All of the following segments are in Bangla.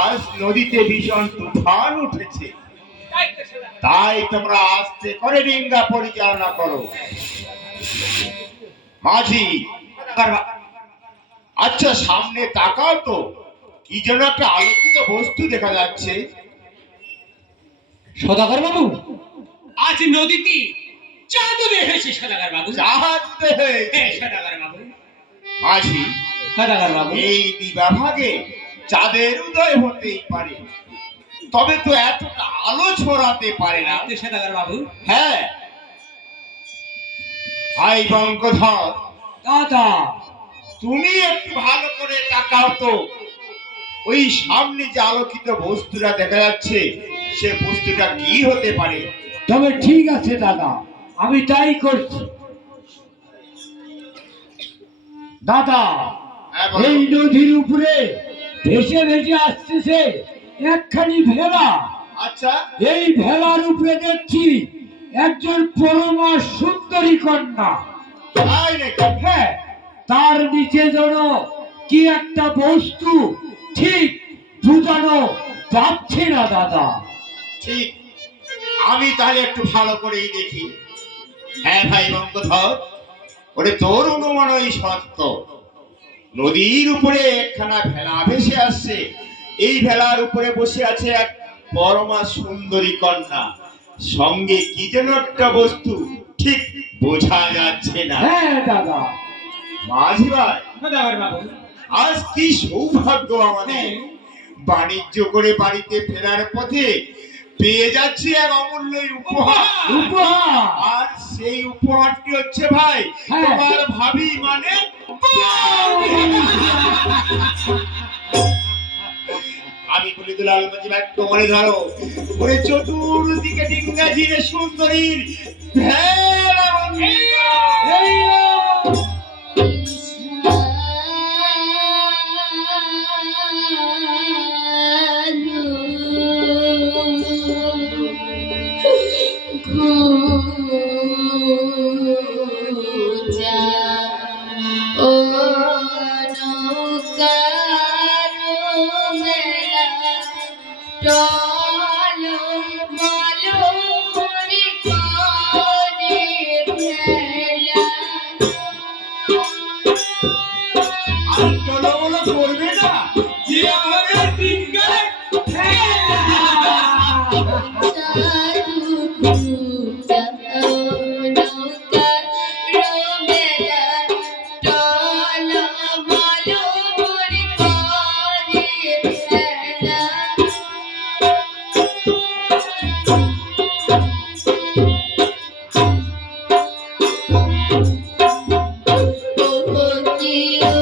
আজ নদীতে ভীষণ তুফান উঠেছে, তাই তোমরা আস্তে করে ডিঙ্গা পরিচালনা করো। মাঝি, আচ্ছা সামনে তাকাও তো, কি যেন একটা আলোকিত বস্তু দেখা যাচ্ছে। সদাগর বাবু, আজ নদীতে চাঁদ দেখেছি। সদাগর বাবু, চাঁদ দেখেছি? সদাগর বাবু। মাঝি, সদাগর বাবু, এই দিবাভাগে চাঁদের উদয় হতেই পারে, তবে তো এতটা আলো ছড়াতে পারে না। সদাগর বাবু, হ্যাঁ ভাই বঙ্কধর দাদা, তুমি একটু ভালো করে তাকাও তো, ওই সামনে যে আলোকিত বস্তুটা দেখা যাচ্ছে, সে বস্তুটা কি হতে পারে? তবে ঠিক আছে দাদা, আমি তাই করছি। দাদা, এই নদীর উপরে ভেসে ভেসে আসতেছে একখানি ভেলা। আচ্ছা, এই ভেলার উপরে দেখছি একজন পরমা সুন্দরী কন্যা। হ্যাঁ, তার নিচে যেন কি একটা বস্তু, ঠিক বুঝানো যাচ্ছে না দাদা। ঠিক, আমি তাহলে একটু ভালো করেই দেখি। হ্যাঁ ভাই বঙ্কধর, ওরে তোর অনুমানই সত্য। নদীর উপরে একখানা ভেলা ভেসে আসছে, এই ভেলার উপরে বসে আছে এক পরমা সুন্দরী কন্যা, সঙ্গে কি যেন একটা বস্তু, ঠিক বোঝা যাচ্ছে না। হ্যাঁ দাদা। মাঝি ভাই, বাবু, আজ কি সৌভাগ্য আমাদের, বাণিজ্য করে বাড়িতে ফেরার পথে পেয়ে যাচ্ছি এক অমূল্য উপহার। উপহার? আর সেই উপহারটি হচ্ছে ভাই তোমার ভাবি, মানে আমি বলে দিলাম মাঝি ভাই, তোমারে ধরো, ওরে চতুর্দিকে ডিঙ্গা ঝিরে সুন্দরীর ভেলা বন্ধ। করবে না যে আমাদের ডিঙ্গায় Oh,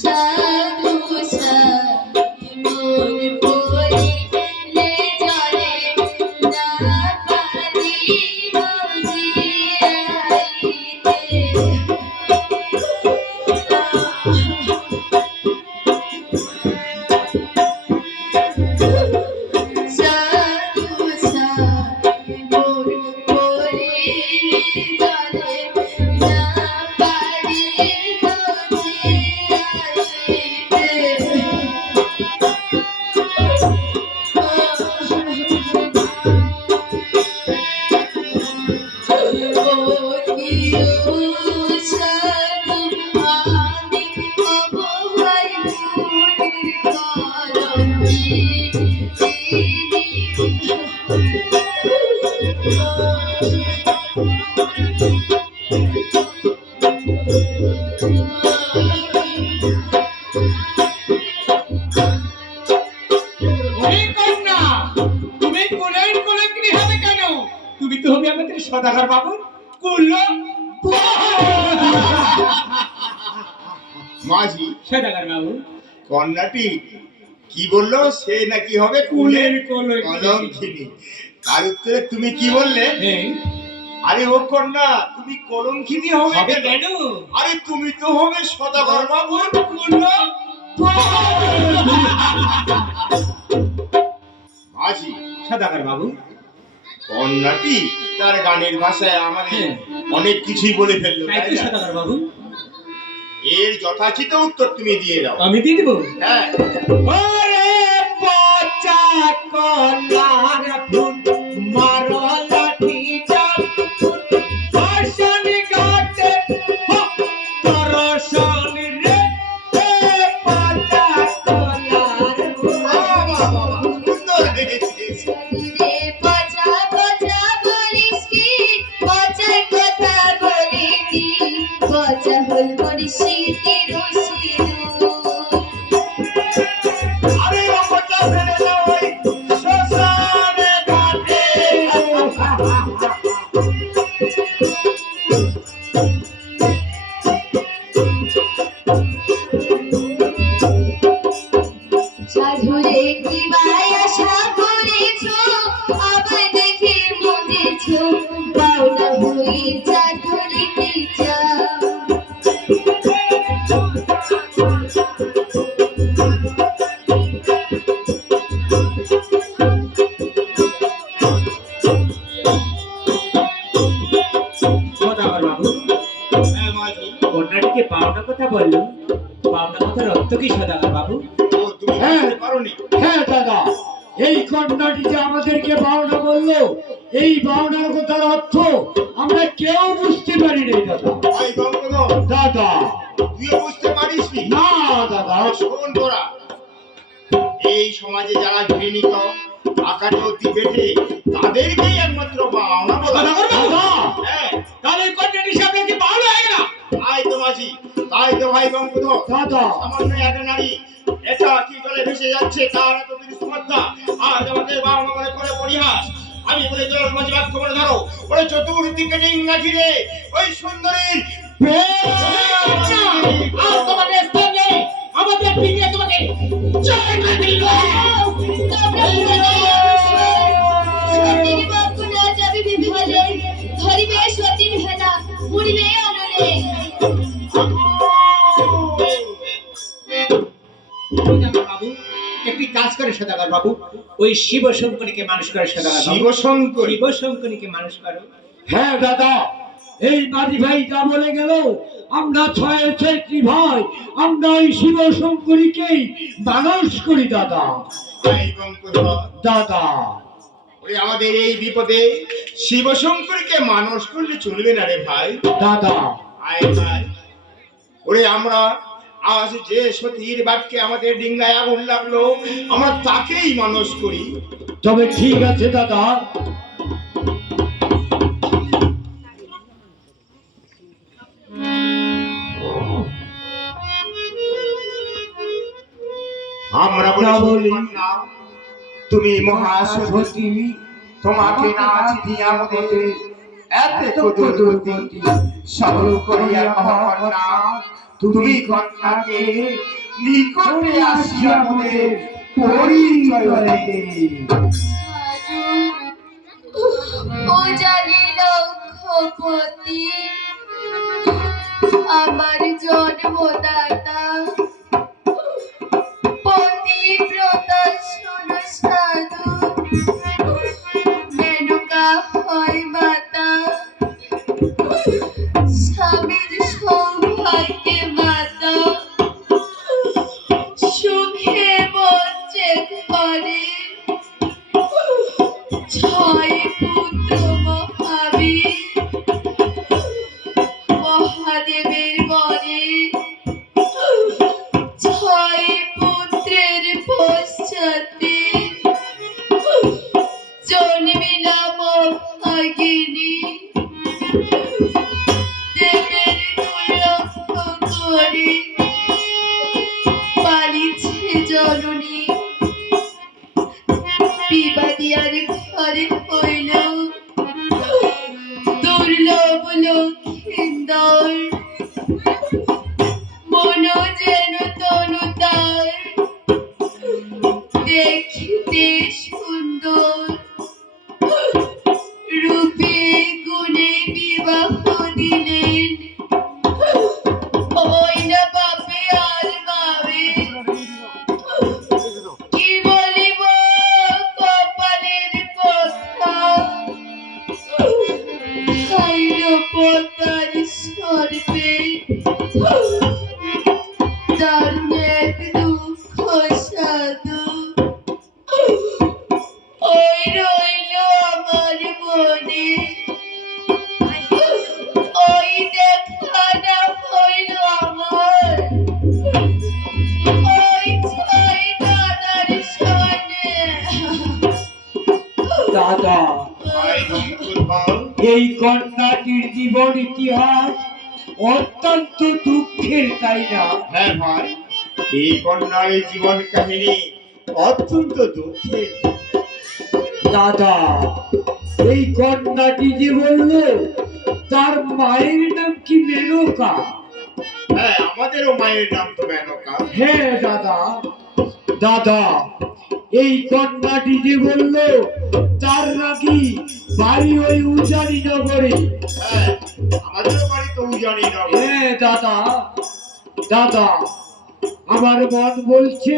সাধু সাধু মোর পরিলে জলে না পারিব জিয়াইতে। সাধু সাধু মোর পরিলে জলে না পারিব ওরে কন্যা, তুমি কোলের কোলেঙ্গিনী হবে কেন? তুমি তো হবে আমাদের সদাগর বাবুর কুল। মাঝি, সদাগর বাবু, কন্যাটি কি বললো? সে নাকি হবে কুলের কুলের কলঙ্কিনী। তার উত্তরে তুমি কি বললে? হ্যাঁ, আরে ও কন্যা, তুমি কলঙ্কিনী হবে হবে কেন? কেন? আরে তুমি তো হবে সদাগর বাবুর কুল। মাঝি, সদাগর বাবু, কন্যাটি তার গানের ভাষায় আমাদের হ্যাঁ। অনেক কিছুই বলে ফেললো, তাই তাই তো না? সদাগর বাবু, এর যথাচিত উত্তর তুমি দিয়ে দাও। আমি দিয়ে দেবো। হ্যাঁ, ওরে পচা কলার ফুল মারো লাঠি চাপ দর্শন গাতে দর্শন রে পচা কলার ফুল। বাবা, বাবা, সুন্দর হয়েছে। রে পচা পচা বলিস কি, পচার কথা বলিনি, পচা হল মোর শীতের সিঁদুর। আরে ও পচা ফেলে দাও ওই শ্মশানে ঘাটে। সাধুরে কি আশা করেছ, আবার দেখে মজেছ, বাউলা হয়ে চাঁদুরিতে যাও। সদাগর বাবু, হ্যাঁ মাঝি, কন্যাটিকে পাওনা কথা বললো, পাওনা কথার অর্থ কি সদাগর বাবু? ও তুমি হ্যাঁ। বুঝতে পারোনি? হ্যাঁ দাদা, এই কন্যাটি যে আমাদেরকে বাউনা বললো, এই বাউনার কথার অর্থ আমরা কেউ বুঝতে পারি নাই দাদা। ভাই গঙ্গধর, দাদা তুইও বুঝতে পারিসনি? না দাদা, শোন তোরা, এই সমাজে যারা ঘৃণিত আকারে অতি পেটে, তাদেরকেই একমাত্র বাওনা বলা হয়। দাদা হ্যাঁ, তাহলে কন্যাটি সামনে কি পাওনা হয়ে গেল? তাই তো মাঝি, তাই তো ভাই গঙ্গধর। দাদা সামান্য একটা নারী এটা কি জলে ভেসে যাচ্ছে, তার এতদিন শ্রদ্ধা আজ আমাদের বাবা মনে করে পরিহাস। আমি বলে জল মাঝে বাক্য বলে ধরো, ওই চতুর্দিকে ডিঙ্গা ঘিরে ওই সুন্দরীর আর তোমাদের স্থান নেই, আমাদের পিঠে তোমাকে জয় করে দিল। সতীর বাক্য না যাবে বিফলে, ধরিবে সতীর ভেলা, পুরিবে অনলে। সদাগর বাবু, একটি কাজ করে সদাগর বাবু, ওই শিব শঙ্করীকে মানুষ করে সদাগর বাবু। শিবশঙ্কর। শিব শঙ্করীকে মানুষ করো। হ্যাঁ দাদা, এই মাঝি ভাই যা বলে গেল, আমরা ছয় ছয়টি ভাই, আমরা ওই শিব শঙ্করীকেই মানুষ করি দাদা। ভাই গঙ্গধর, দাদা ওই আমাদের এই বিপদে শিবশঙ্করকে মানুষ করলে চলবে না রে ভাই। দাদা আয় ভাই, ওরে আমরা আজ যে সতীর বাক্যে আমাদের ডিঙ্গায় আগুন লাগলো, আমরা তাকেই মানুষ করি। তবে ঠিক আছে দাদা। আমরা না বলি বলি। কন্যা, তুমি মহাসতী, তোমাকে না চিঠি আমাদের এত দুর্গতি সবল করিয়া কন্যা, তুমি কন্যাকে নিকটে আসিয়া আমাদের পরিচয় দিতে। ও জানি লক্ষপতি, আমার জন্মদাতা পতিব্রতা শোনো সাধু, মেনকা হয় মাতা, স্বামীর সৌভাগ্যে মাতা, সুখে বঞ্চে ঘরে, ছয় পুত্র মহাবীর, মহাদেবের বরে, ছয় পুত্রের পশ্চাতে জন্মিলাম ভাগিনী, দেবের দুর্লক্ষ করে পালিছে জননী, বিবাদিয়ার ঘরে হইল দুর্লভ লক্ষিন্দর, মন যেন তনু তার দেখিতে সুন্দর, রূপে গুণে বিবাহ দিলেন, ওই না বাপে আর বাবে, কি বলিব কপালের কথা, খাইল পতার সর্বে, দারুণ এক দুঃখ সাধু, ওই রইল আমার মনে, ওই দেখা না হইল আমার, ওই ছয় দাদার সনে। দাদা, ভাই বঙ্কুধর, এই কন্যাটির জীবন ইতিহাস অত্যন্ত দুঃখের, তাই না? হ্যাঁ ভাই, এই কন্যার এই জীবন কাহিনী অত্যন্ত দুঃখের। দাদা, এই কন্যাটি যে বলল তার মায়ের নাম কি মেনকা? হ্যাঁ, আমাদেরও মায়ের নাম তো মেনকা। হ্যাঁ দাদা, দাদা, এই কন্যাটি যে বলল তার নাকি বাড়ি ওই উজানি নগরে। হ্যাঁ, আমাদেরও বাড়ি তো উজানি নগর। হ্যাঁ দাদা, দাদা, আমার মন বলছে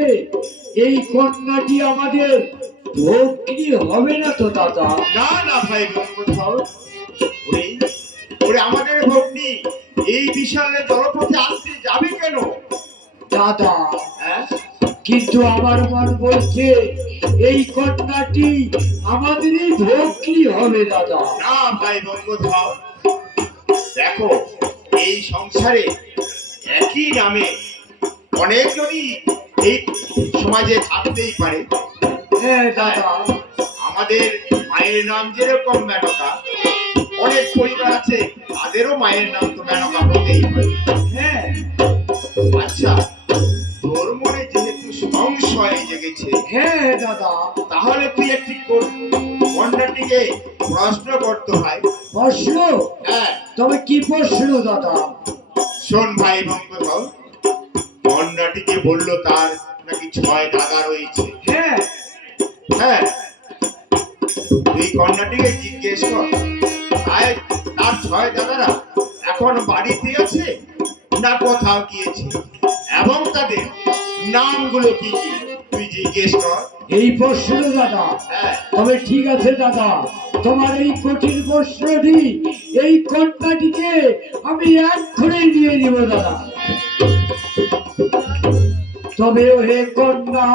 এই কন্যাটি আমাদের ভগ্নী হবে না তো দাদা? না না ভাই বঙ্কুধর, ওরে ওরে আমাদের ভগ্নী এই বিশাল জলপথে আসতে যাবে কেন? দাদা, হ্যাঁ, কিন্তু আমার মন বলছে এই কন্যাটি আমাদেরই ভগ্নী হবে দাদা। না ভাই বঙ্কুধর, দেখো এই সংসারে একই নামে অনেকজনই এই সমাজে থাকতেই পারে। হ্যাঁ দাদা, আমাদের মায়ের নাম যেরকম মেনকা, অনেক পরিবার আছে তাদেরও মায়ের নাম তো মেনকা হতেই পারে। হ্যাঁ আচ্ছা, তোর মনে যেহেতু সংশয় জেগেছে, হ্যাঁ দাদা, তাহলে তুই একটি কন্যাটিকে প্রশ্ন করতে হয়। প্রশ্ন? হ্যাঁ, তবে কি প্রশ্ন দাদা? শোন ভাই বঙ্কুধর, কন্যাটিকে বললো তার নাকি 6 দাদা রয়েছে। হ্যাঁ হ্যাঁ, তুই কন্যাটিকে জিজ্ঞেস কর তার 6 দাদারা এখন বাড়িতে আছে না কোথাও গিয়েছে, এবং তাদের নামগুলো কি কি তুই জিজ্ঞেস কর। এই প্রশ্ন দাদা? হ্যাঁ, তবে ঠিক আছে দাদা, তোমার এই কঠিন প্রশ্নটি এই কন্যাটিকে আমি এক্ষুনি দিয়ে দিব দাদা। তবে হে কন্যা,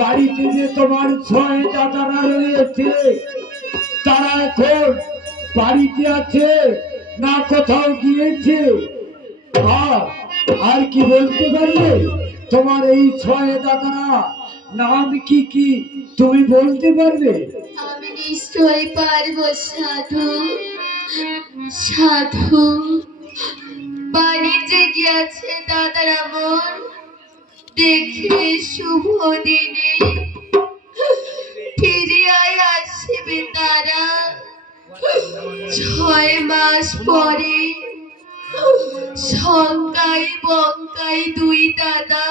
বাড়িতে যে তোমার 6 দাদারা রয়েছে তারা এখন বাড়িতে আছে না কোথাও গিয়েছে? আর কি বলতে পারবে? তোমার এই 6 দাদারা নাম কি কি তুমি বলতে পারবে? আমি নিশ্চয়ই পারবো সাধু। সাধু, বাড়িতে গিয়েছে দাদার আমার, দেখে শুভ দিনে ফিরিয়ায় আসবে তারা 6 মাস পরে শঙ্কায় বঙ্কায় দুই দাদা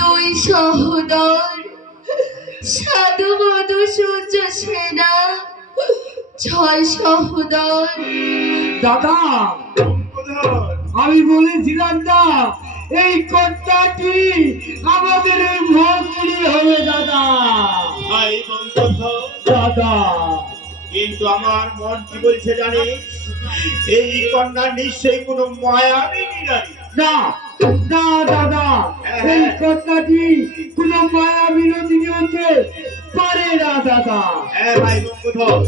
দুই সহোদর সাধু মধু সূর্য সেনা 6 সহোদর। দাদা আমি বলেছিলাম না এই কন্যাটি আমাদের এই ভগ্নী হবে দাদা। ভাই বঙ্গধর, দাদা কিন্তু আমার মন কি বলছে জানিস, এই কন্যা নিশ্চয়ই কোনো মায়াবিনী নারী। না না দাদা, এই কন্যাটি কোন মায়া বিনোদিনী হতে পারে না দাদা। হ্যাঁ ভাই বঙ্গধর,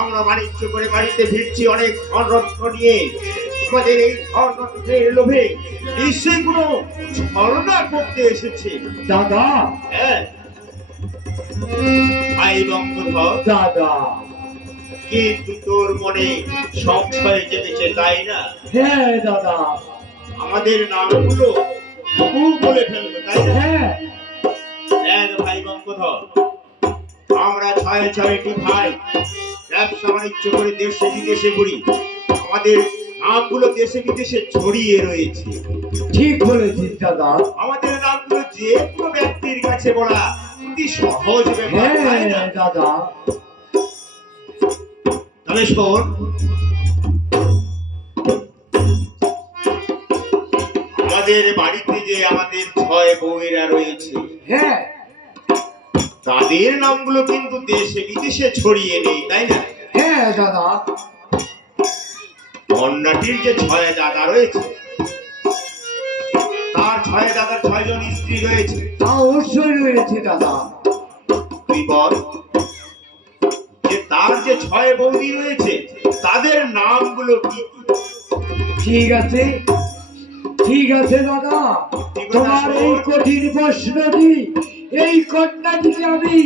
আমরা বাণিজ্য করে বাড়িতে ফিরছি অনেক ধনরত্ন নিয়ে, আমাদের এই ধনরত্নের লোভে নিশ্চয়ই কোনো ছলনা করতে এসেছে। দাদা হ্যাঁ ভাই বঙ্গধর, দাদা কিন্তু তোর মনে সংশয় জেগেছে তাই না? হ্যাঁ দাদা আমাদের নামগুলো খুব বলে ফেললো তাই না? হ্যাঁ দেখ ভাই বঙ্গধর, আমরা 6টি ভাই ব্যবসা বাণিজ্য করে দেশে বিদেশে ঘুরি, আমাদের নামগুলো দেশে বিদেশে ছড়িয়ে রয়েছে। ঠিক বলেছিস দাদা। আমাদের নামগুলো যে কোনো ব্যক্তির কাছে বলা অতি সহজ ব্যাপার তাই না? হ্যাঁ দাদা তবে শোন, আমাদের বাড়িতে যে আমাদের 6 বউয়েরা রয়েছে হ্যাঁ তাদের নামগুলো কিন্তু দেশে বিদেশে ছড়িয়ে নেই তাই না? হ্যাঁ দাদা কন্যাটির যে 6 দাদা রয়েছে তার 6 দাদার 6 জন স্ত্রী রয়েছে। তা অবশ্যই রয়েছে দাদা। তুই বল যে তার যে 6 বৌদি রয়েছে তাদের নামগুলো কি কি? ঠিক আছে ঠিক আছে দাদা, তোমার এই কঠিন প্রশ্নটি এই কন্যাটিকে আমি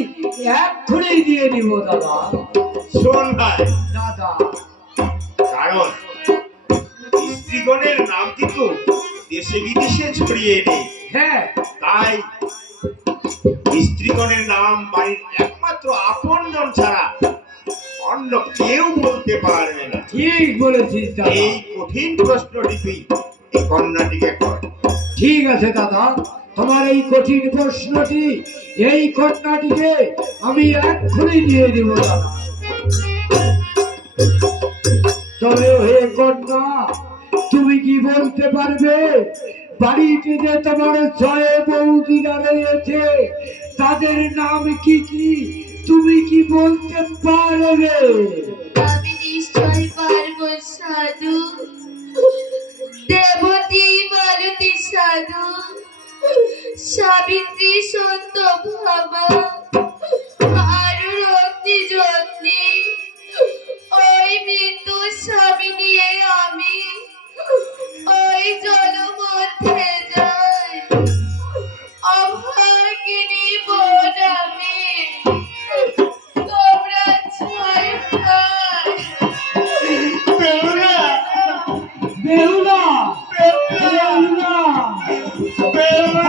এক্ষুনি দিয়ে দিব দাদা। শোন ভাই দাদা কারণ স্ত্রীগণের নাম কিন্তু দেশে বিদেশে ছড়িয়ে নেই, হ্যাঁ তাই স্ত্রীগণের নাম বাড়ির একমাত্র আপনজন ছাড়া অন্য কেউ বলতে পারবে না। ঠিক বলেছিস দাদা। এই কঠিন প্রশ্নটি তুই এই কন্যাটিকে কর। ঠিক আছে দাদা, তোমার এই কঠিন প্রশ্নটি এই কন্যাটিকে আমি এক্ষুনি দিয়ে দিব দাদা। তবে হে কন্যা, তুমি কি বলতে পারবে বাড়িতে যে তোমার 6 বৌদিরা রয়েছে তাদের নাম কি কি? তুমি কি বলতে পারবে? আমি নিশ্চয় পারবো সাধু। দেবতী মালতী সাধু, সাবিত্রী সত্যভামা, আরু রত্নী যত্নী, ওই মৃত্যু স্বামী নিয়ে আমি ওই জল মধ্যে যাই। অভাগিনী বোন আমি, তোমরা 6 ভাই। বেহুলা, বেহুলা বেহুলা বেহুলা।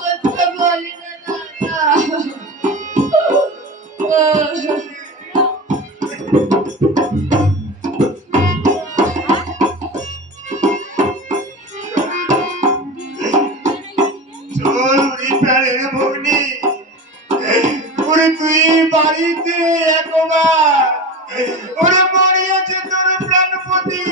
কথা বলি না দাদা। তুই বাড়িতে একবার ওরে মরিয়াছে তোর প্রাণপতি।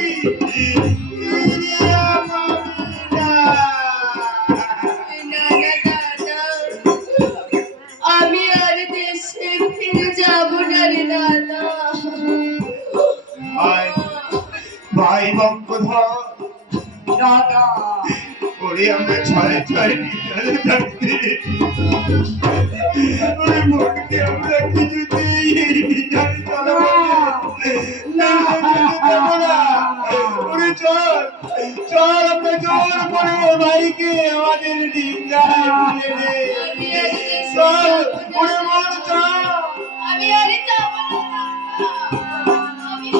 আমি আর দেশে ফিরে যাব না রে দাদা। ভাই বঙ্গ দাদা ওরে আমরা ছয় ছয় বিদ্যালয়ে থাকতে ওরে মনকে আমরা কিছুতেই এই বিদ্যালয়ে না ওরে চল চল আমরা জোর করে ওর ভাইকে আমাদের ডিঙ্গায় তুলে নে চল ওরে মন চল আমি আরে যাব না আমি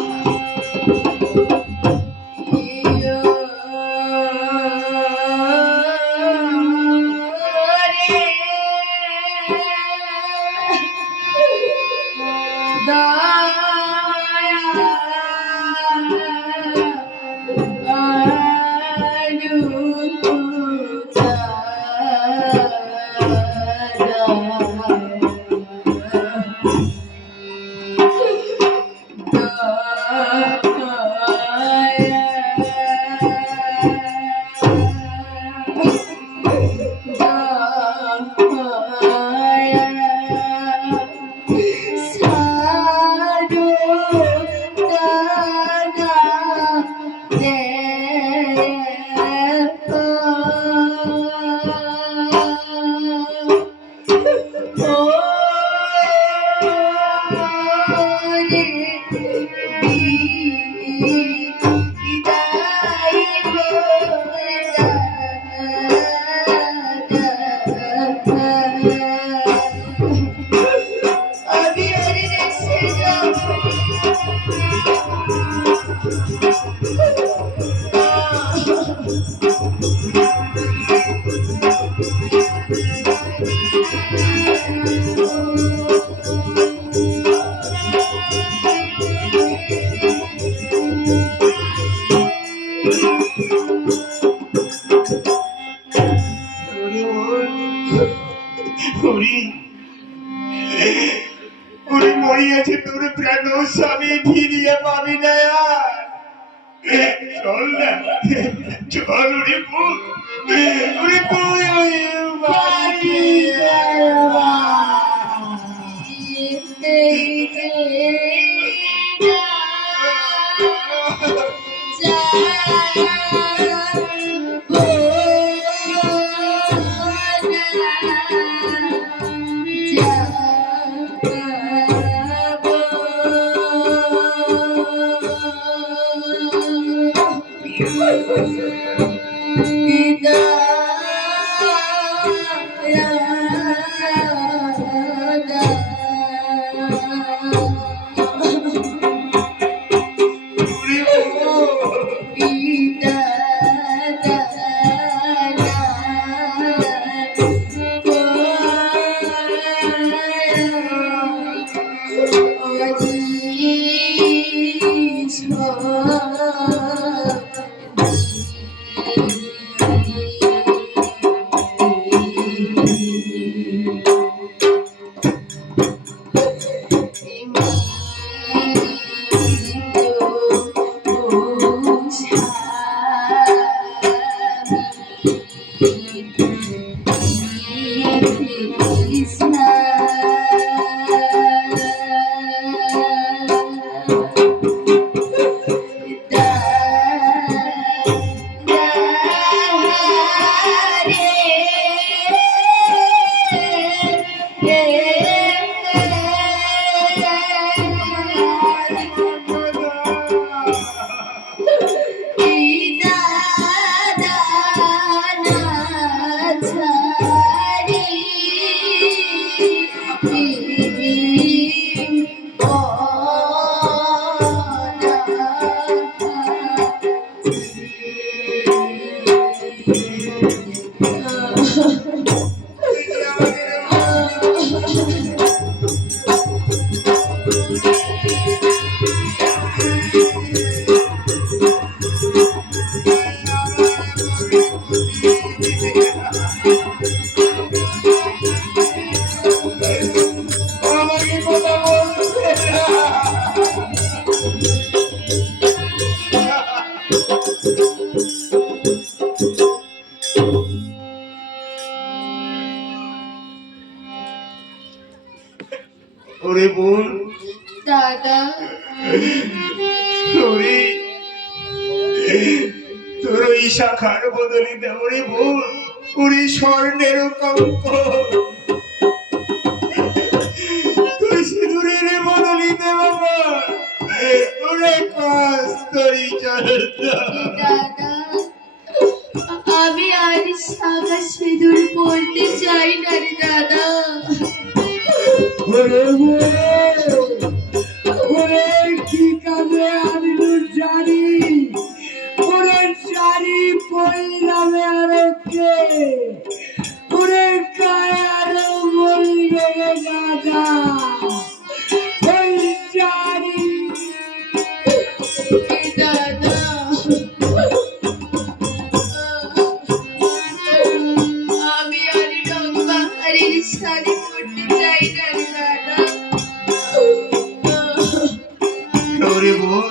ওরে মরিয়াছে তোর প্রাণ স্বামী ফিরিয়ে পাবি না আর। চল না চল ওরে পুত ওরে তুই ওই বাড়ি যা। ওরে বোন দাদা ওরে তোর ওই শাখার বদলে দেবরে বোন উড়ি স্বর্ণের কঙ্ক তুই সিঁদুরের বদলে দেব ওরে কস্তরি চলতা দাদা আমি আর শাখা সিঁদুর পড়তে চাই না রে দাদা। ওরে ওরে কি কাজে আনিলু জানি ওরে জানি পইলামে আরকে ওরে কায় আরো বলবে দাদা ওই জানি দাদা আমি আর রংবাহারের শাড়ি পরতে চাই না রে দাদা। ওরে বোন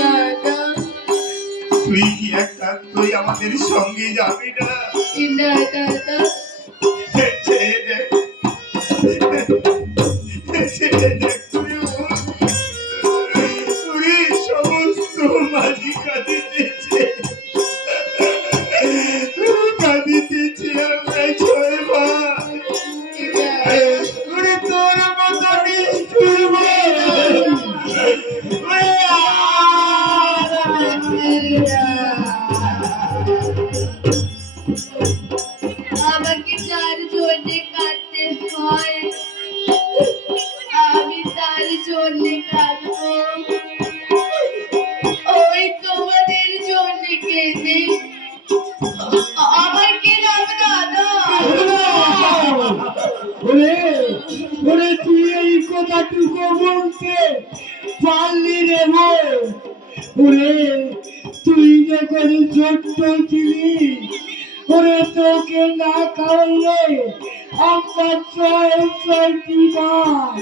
দাদা তুই কি একান্তই আমাদের সঙ্গে যাবি না না দাদা ছেড়ে দে ছেড়ে দে ওরে বোন ওরে সমস্ত মাঝি কাঁদিতেছে আমরা ছয় ভাই ওরে তোর মতো নিষ্ঠুর ভাই ওরে আমাকে যার জন্য কাঁদতে হয় আমি তার জন্য কাঁদবো। ওই তোমাদের জন্য কেঁদে আমার কি লাভ দাদা? ওরে ওরে তুই এই কথাটুকু বলতে পারলি রে বোন ওরে তুই যখন ছোট্ট ছিলি ওরে তোকে না খাওয়াইলে আমরা ছয়টি মাস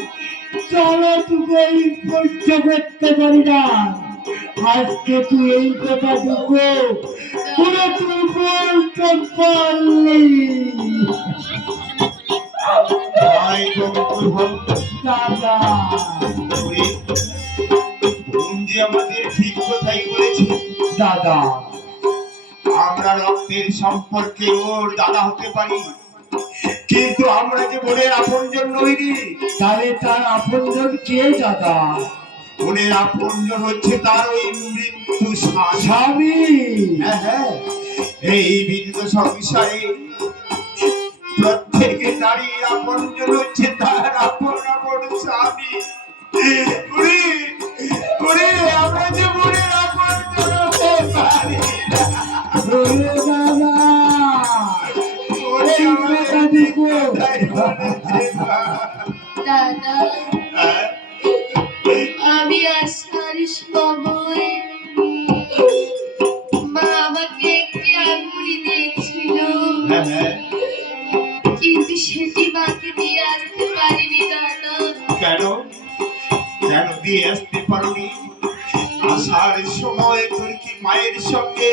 চলটুকু স্পষ্ট করতে পারি না। আজকে তুই এই কথাটুকু ওরে তুই বলতে পারলি ভাই বন্ধু দাদা ওরে বোন যে আমাদের ঠিক কথাই বলেছে দাদা আমরা রক্তের সম্পর্কে ওর দাদা হতে পারি কিন্তু আমরা যে বোনের আপনজন নই রে তাহলে তার আপনজন কে দাদা? বোনের আপনজন হচ্ছে তার ওই মৃত্যু স্বামী হ্যাঁ হ্যাঁ এই বিধ সংসারে প্রত্যেকে নারীর আপনজন হচ্ছে তার আপন আপন স্বামী ওরে ওরে আমরা যে বোনের আপনজন হতে পারি না। ওরে দাদা ওরে এই আমাদের কথাটুকু তাই বলেছে মা। দাদা হ্যাঁ? আমি আসার সময় মা আমাকে একটি আঙ্গুরি দিয়েছিল হ্যাঁ হ্যাঁ কিন্তু সেটি মাকে দিয়ে আসতে পারিনি দাদা। কেন কেন দিয়ে আসতে পারোনি আসার সময় তোর কি মায়ের সঙ্গে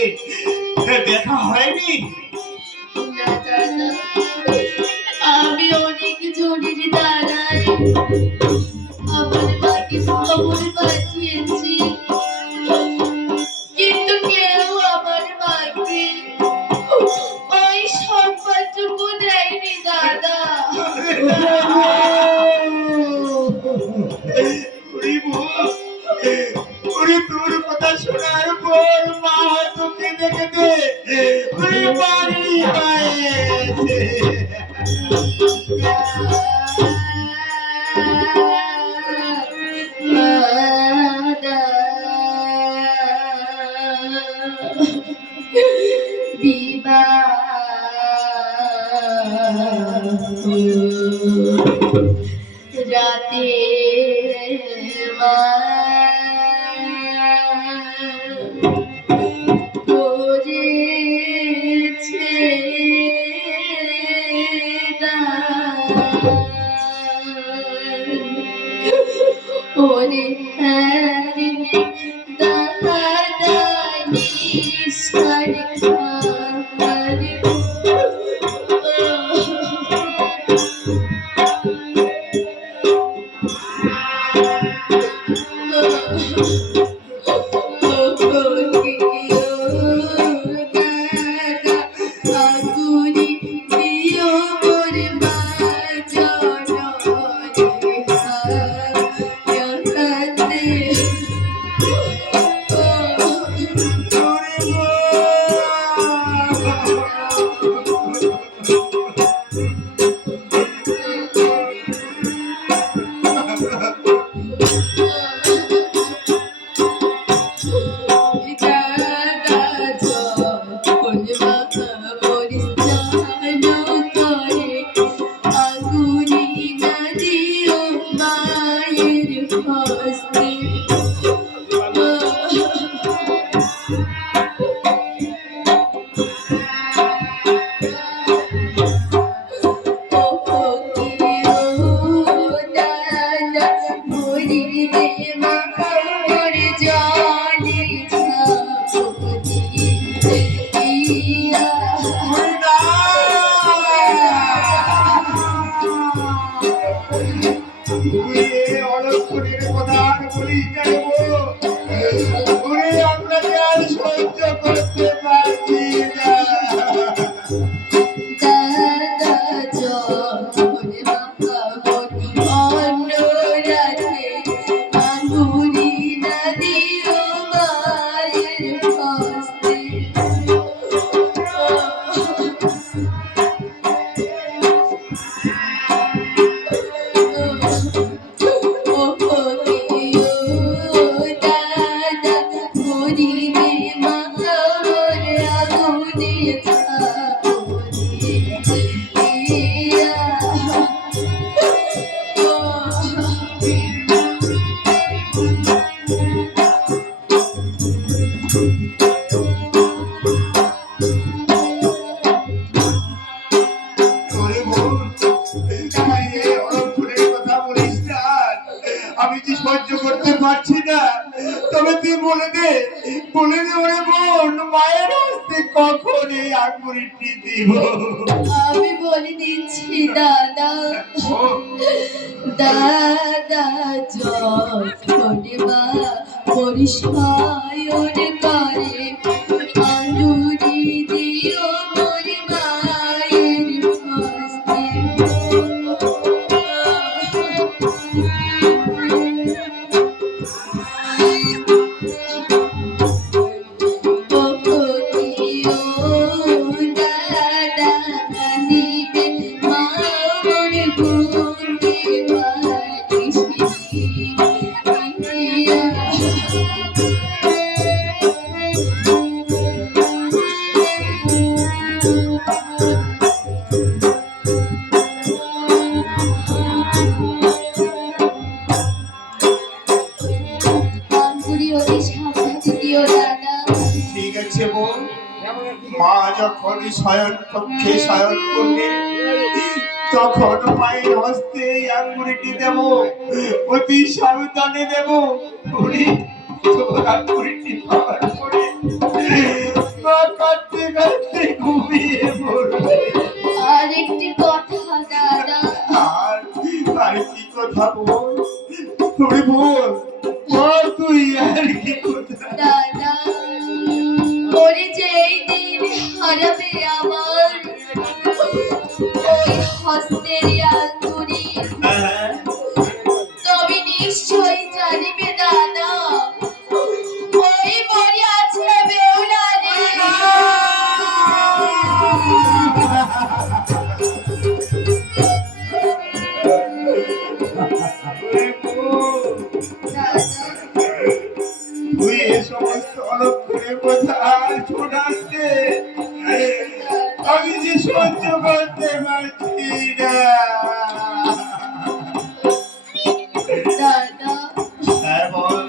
দেখা হয়নি না দাদা আমি অনেক জনের দ্বারাই আমার মাকে খবর পাঠিয়েছি কিন্তু কেউ আমার মাকে ওই সম্মানটুকু দেয়নি দাদা। ওরে বোন, ওরে তোর কথা শোনার পর মা হয়তো কেঁদে কেঁদে ওরে বাড়ি হয়েছে রাতে ওরে হ্যারি দাদানি সরকারি মনে ওরে বোন, তুই এ অলক্ষণের কথা বলিস না। আমি যে সহ্য করতে পারছি না, তবে তুই বলে দে ওরে বোন, মায়ের হস্তে কখন এই আঙ্গুরিটি দিব? আমি বলে দিচ্ছি দাদা, দাদা যখনে মা পরিষ্কার করে আলুরি দিও মোর মায়ের হস্তে। ঠিক আছে বোন, মা যখন শয়ন কক্ষে শয়ন করবে তখন মায়ের হস্তে এই আঙ্গুরিটি দেব, অতি সাবধানে দেব। উনি তোর আঙ্গুরিটি পাওয়ার পরে মা কাঁদতে কাঁদতে ঘুমিয়ে পড়বে। আর একটি কথা দাদা, আর কি কথা বল? তুই বল, বল তুই আর কি কথা? দাদা ওরে যেই দিন হারাবে আমার ওই হস্তের আঙ্গুরি, তবে নিশ্চয়ই জানিবে দাদা ওই মরে আছে বেউলারে। তুই এ সমস্ত অলক্ষণের কথা আর শোনাস নে। আমি যে সহ্য করতে পারছি না। দাদা হ্যাঁ বল।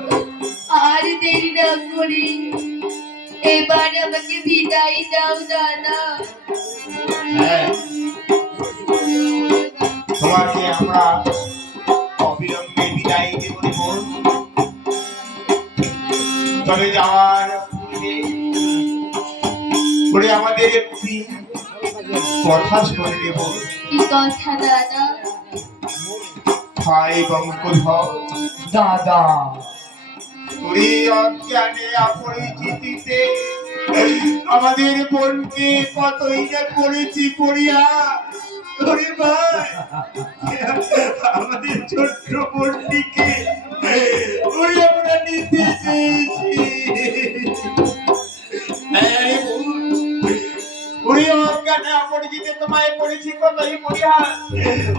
আর দেরি না করে এবার আমাকে বিদায় দাও দাদা। হ্যাঁ, তোমাকে আমরা অবিলম্বে বিদায় দেব রে বোন। তবে যাওয়ার পূর্বে করে আমাদের একটি কথা শুনে নেব। কি কথা দাদা? ভাই বঙ্কধর, দাদা তুই অজ্ঞানে অপরিচিতিতে আমাদের বোনকে কতই না করেছি পড়িয়া। ওরে ভাই, আমাদের ছোট্ট বোনটিকে ওই আমরা নিতে চেয়েছি। আরে বোন, ওরে অজ্ঞানে অপরিচিতে তোমায় করেছি কতই পড়িয়া।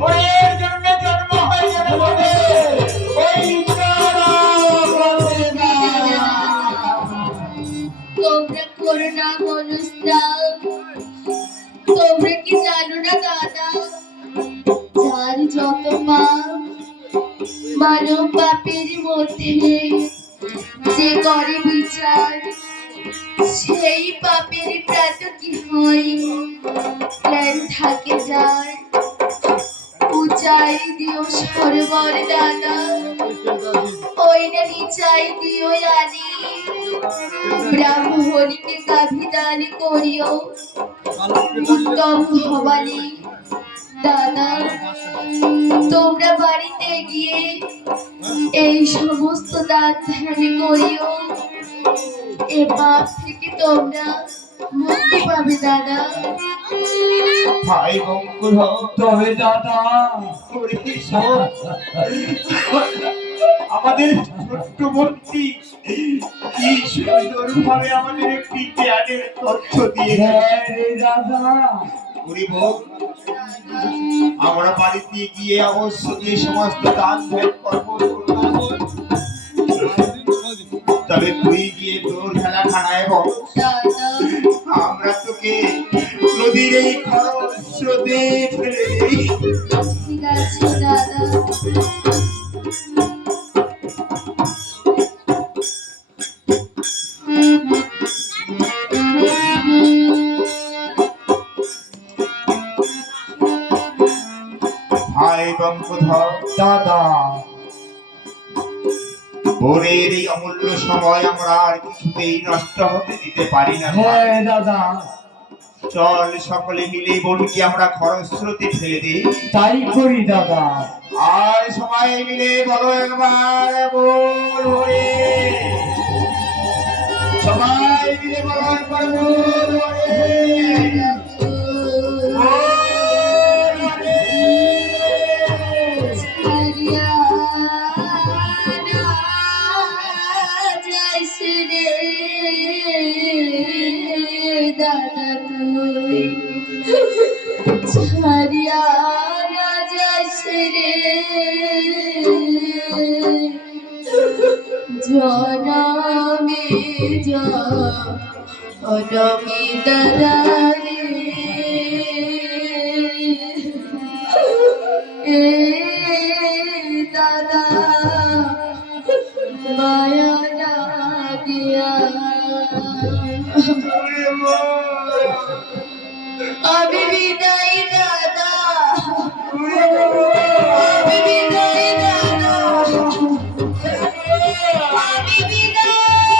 ওরে এর জন্য জন্ম হয় যেন বলে ওই তোমরা করো না মনস্তাপ, তোমরা কি জানো না দাদা যার যত পাপ মানব পাপের মধ্যে যে করে বিচার সেই পাপের প্রাত কি হয় প্ল্যান থাকে যার। উচাই দিও সরবর দাদা, ওই না নিচাই দিও আনি, ব্রাহ্মণীকে গাভী দান করিও উত্তম ভবানী। দাদা তোমরা বাড়িতে গিয়ে এই সমস্ত দান ধ্যান করিও, এ পাপ থেকে তোমরা মুক্তি পাবে দাদা। ভাই বঙ্কধর, তবে দাদা ওরে শোন, আমাদের ছোট্ট বোনটি কি সুন্দর ভাবে আমাদের একটি জ্ঞানের তথ্য দিয়ে হ্যাঁ রে দাদা, ওরে বোন, আমরা বাড়িতে গিয়ে অবশ্য এই সমস্ত দান ধ্যান কর্ম করব। তবে তুই গিয়ে তোর খেলা খানায় বল, দাদা আমরা তোকে আজকে নদীর এই খরস্রোতে ফেলে দেই। ঠিক আছে দাদা। ভাই বঙ্গধর, দাদা ভোরের এই অমূল্য সময় আমরা আর কিছুতেই নষ্ট হতে দিতে পারি না। হ্যাঁ দাদা, চল সকলে মিলে বোনকে আমরা খরস্রোতে ফেলে দিই। তাই করি দাদা। আর সবাই মিলে বলো একবার বল ওরে, সবাই মিলে বলো একবার বল ওরে, বল ওরে। ছাড়িয়া না যাইস রে দাদা তুই, ছাড়িয়া না যাইস রে জনমে জনমে দাদা রে এ দাদা মায়া লাগিয়া আমি বিদায় দাদা, আমি বিদায় দাদা, আমি বিদায়